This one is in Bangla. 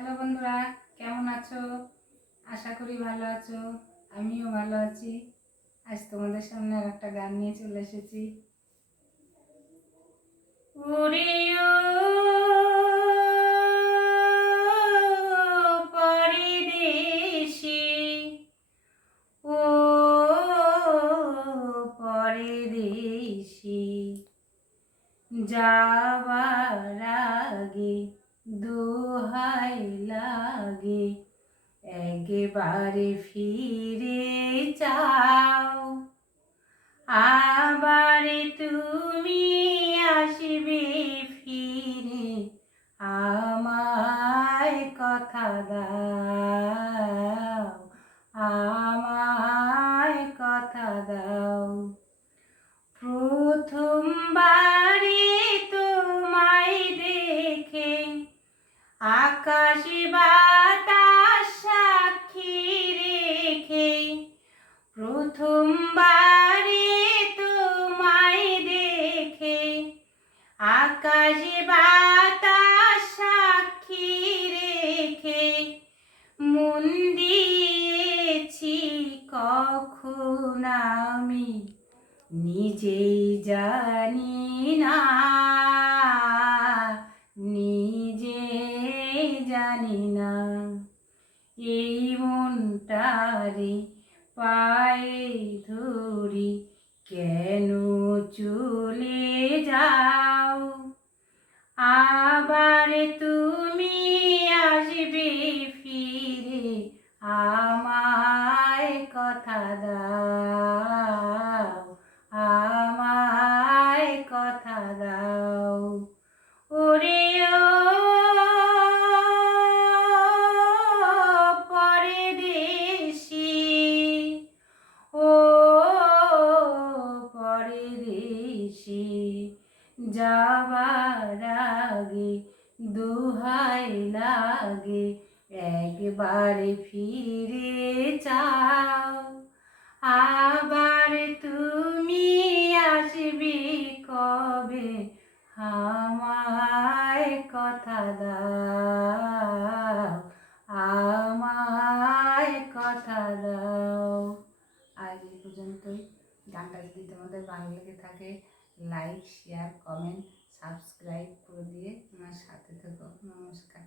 হ্যালো বন্ধুরা, কেমন আছো? আশা করি ভালো আছো। আমিও ভালো আছি। আজ তোমাদের সামনে আর একটা গান নিয়ে চলে এসেছি। উড়িও পরদেশি, ও পরদেশি, যাবার আগে দোহাই লাগে একবারে ফিরে যাও, আবার তুমি আসবে ফিরে, আমায় কথা দাও, আমায় কথা দাও। প্রথমবারে তোমায় দেখে আকাশ বাতাস সাক্ষী রেখে, প্রথমবারে তোমায় দেখে আকাশ বাতাস সাক্ষী রেখে, মন দিয়েছি কখন আমি নিজেই জানি না, নিজেই জানি না। এই মনটারে পায়ে ধরি কেন চলে যাও, আবার তুমি আসবে ফিরে, আমায় কথা দাও, আমায় কথা দাও। ওরে ও পরদেশি, ও পরদেশি, যাবার আগে দোহাই লাগে একবারে ফিরে যাও, আবার তুমি আসবে কবে, আমায় কথা দাও, আমায় কথা দাও। আজ এই পর্যন্তই। গানটা যদি তোমাদের ভালো লেগে থাকে, লাইক, শেয়ার, কমেন্ট, সাবস্ক্রাইব করে দিয়ে আমার সাথে থেকো। নমস্কার।